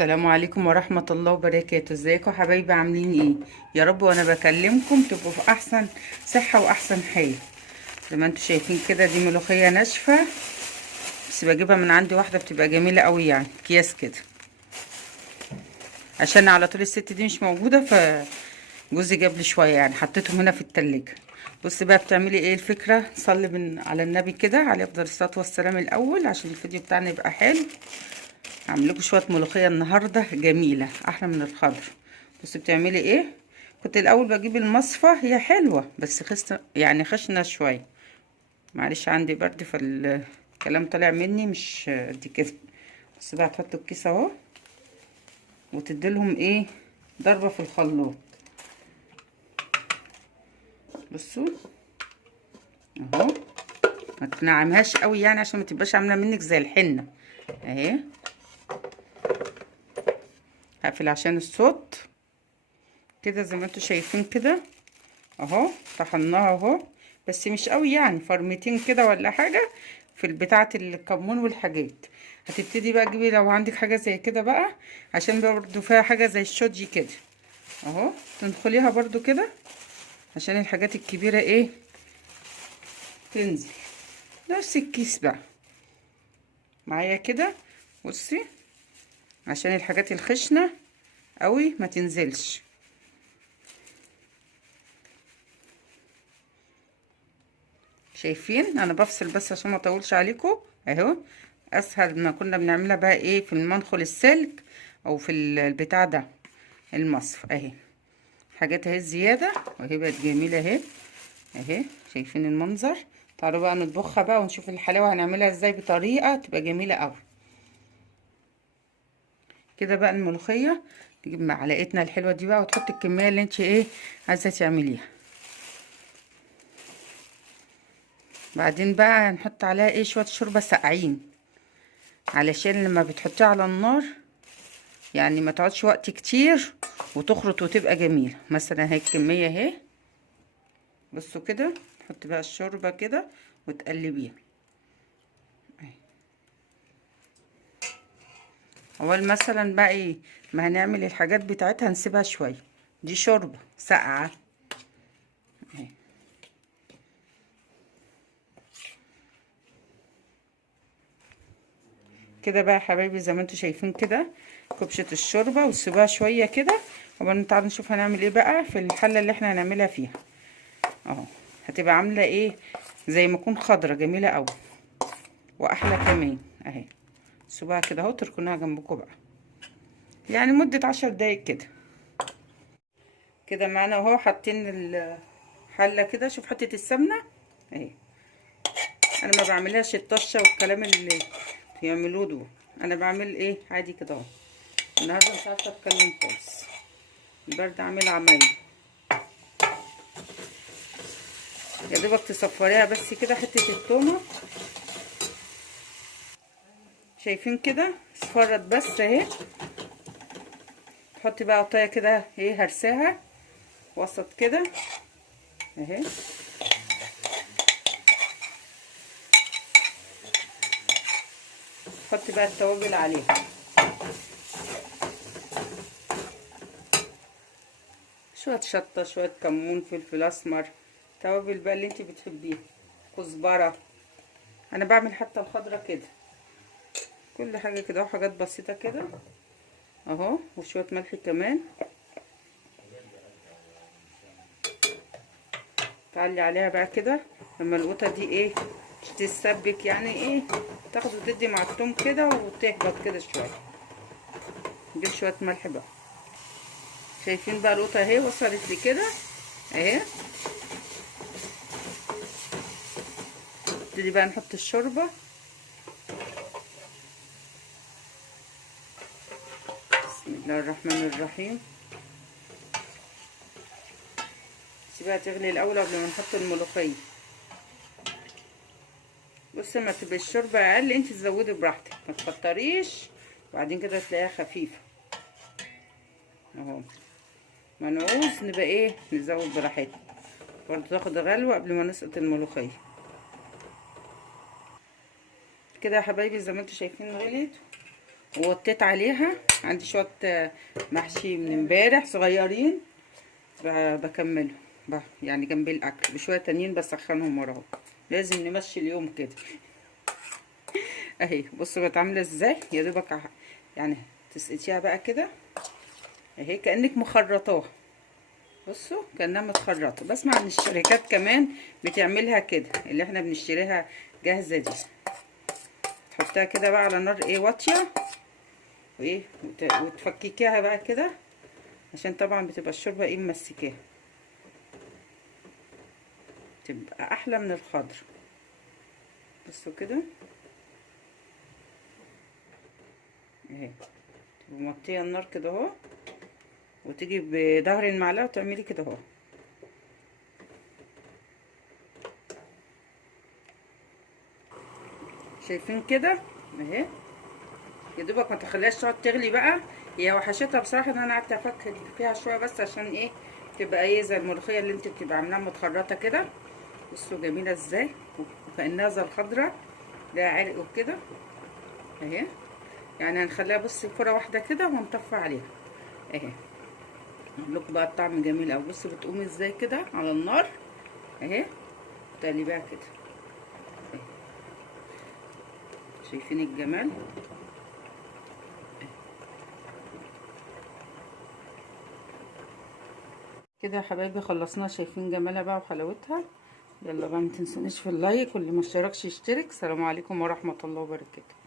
السلام عليكم ورحمة الله وبركاته. ازيكم حبايبي؟ عاملين ايه؟ يا رب وانا بكلمكم تبقوا في احسن صحة واحسن حال. زي ما انتم شايفين كده، دي ملوخية ناشفة، بس بجيبها من عندي واحدة بتبقى جميلة قوي، يعني اكياس كده، عشان على طول الست دي مش موجودة، فجوزي جاب لي شوية، يعني حطيتهم هنا في التلاجة. بصي بقى بتعملي ايه الفكرة. صلي على النبي كده عليه افضل الصلاة والسلام الاول، عشان الفيديو بتاعنا يبقى حلو. هعمل لكم شويه ملوخيه النهارده جميله احلى من الخضر. بصي بتعملي ايه. كنت الاول بجيب المصفى، هي حلوه بس يعني خشنه شويه. معلش عندي برد فالكلام طالع مني مش قد كده. بس بقى تحطوا الكيس اهو، وتديلهم ايه، ضربه في الخلاط. بصوا اهو، ما تنعمهاش قوي يعني عشان ما تبقاش عامله منك زي الحنه اهي. هقفل عشان الصوت كده. زي ما انتوا شايفين كده اهو، طحناها اهو، بس مش قوي يعني، فرمتين كده ولا حاجه في بتاعه الكمون والحاجات. هتبتدي بقى تجيبي لو عندك حاجه زي كده بقى، عشان برضو فيها حاجه زي الشوجي كده اهو، تنخليها برضو كده عشان الحاجات الكبيره ايه تنزل. نفس الكيس بقى معايا كده. بصي عشان الحاجات الخشنه قوي ما تنزلش. شايفين انا بفصل بس عشان ما اطولش عليكم اهو. اسهل ما كنا بنعملها بقى ايه في المنخل السلك او في البتاع ده المصف اهي. حاجات اهي زياده وهي بقت جميله اهي اهي. شايفين المنظر. تعالوا بقى نطبخها بقى ونشوف الحلاوه هنعملها ازاي بطريقه تبقى جميله قوي كده. بقى الملوخيه نجيب معلقتنا الحلوه دي بقى، وتحط الكميه اللي انت ايه عايزه تعمليها. بعدين بقى هنحط عليها ايه شويه شوربه ساقعين، علشان لما بتحطيها على النار يعني ما تقعدش وقت كتير وتخرط وتبقى جميله. مثلا هي الكميه اهي، بصوا كده. نحط بقى الشوربه كده وتقلبيها. اول مثلا بقى ايه ما هنعمل الحاجات بتاعتها نسيبها شويه. دي شوربه ساقعه اهي. كده بقى يا حبايبي زي ما انتم شايفين كده، كبشه الشوربه وتسيبوها شويه كده. وبعدين تعالوا نشوف هنعمل ايه بقى في الحله اللي احنا هنعملها فيها اهو. هتبقى عامله ايه زي ما تكون خضره جميله قوي واحلى كمان اهي. سيبوها كده اهو، تركنوها جنبكم بقى يعني مده 10 دقايق كده. كده معانا اهو، حاطين الحله كده. شوف حته السمنه اهي. انا ما بعملهاش الطشه والكلام اللي بيعملوه دول، انا بعمل ايه عادي كده اهو. النهارده مش عارفه اتكلم خالص، البرد عامل عمايل. يا دوبك تصفريها بس كده حته التومه. شايفين كده اصفرت بس اهي. تحطي بقى قطايه كده ايه، هرساها وسط كده اهي. حطي بقى التوابل عليها. شويه شطه، شويه كمون، فلفل اسمر، توابل بقى اللي انت بتحبيها، كزبره. انا بعمل حتى الخضره كده، كل حاجه كده وحاجات بسيطه كده اهو. وشويه ملح كمان تعلي عليها بقى كده. لما القوطه دي ايه تتسبك يعني ايه، تاخد وتدي مع التوم كده وتهبط كده شويه. نجيب شويه ملح بقى. شايفين بقى القوطه اهي وصلت لكده اهي. نبتدي بقى نحط الشوربه. بسم الله الرحمن الرحيم. سيبها تغلي الاول قبل ما نحط الملوخيه. بص لما تبقى الشوربه اقل انت تزودي براحتك، ما تكتريش، وبعدين كده تلاقيها خفيفه اهو. ما نعوز نبقى ايه نزود براحتنا برضه، تاخد غلوه قبل ما نسقط الملوخيه. كده يا حبايبي زي ما انتم شايفين غليت ووطيت عليها. عندي شويه محشي من امبارح صغيرين بكمله يعني جنب الاكل بشويه تانيين بسخنهم وراهم. لازم نمشي اليوم كده. اهي بصوا بقت عامله ازاي، يا دوبك يعني تسقطيها بقى كده اهي كانك مخرطاها. بصوا كانها متخرطه. بسمع ان الشركات كمان بتعملها كده، اللي احنا بنشتريها جاهزه دي. تحطها كده بقى على نار ايه واطيه، وايه وتفككيها بقى كده، عشان طبعا بتبقى الشوربه ايه ممسكاها، تبقى احلى من الخضر. بصوا كده اهي، تبقى موطيه النار كده اهو، وتيجي بظهر المعلقه وتعملي كده اهو. شايفين كده اهي، يا دوبك ما تخليهاش تقعد تغلي بقى. هي وحشتها بصراحه ان انا قعدت افكر فيها شويه بس عشان ايه تبقى ايه زي الملوخيه اللي انت بتبقى عاملاها متخرطه كده. بصوا جميله ازاي، وكانها زي الخضره لها عرق وكده اهي. يعني هنخليها بصي فوره واحده كده ونطفي عليها اهي. لكم بقى الطعم جميل اوي. بصوا بتقوم ازاي كده على النار اهي، تقلبيها كده اهي. شايفين الجمال كده يا حبايبي؟ خلصناها. شايفين جمالها بقى وحلاوتها. يلا بقى متنسونيش في اللايك، واللي ما اشتركش يشترك. سلام عليكم ورحمة الله وبركاته.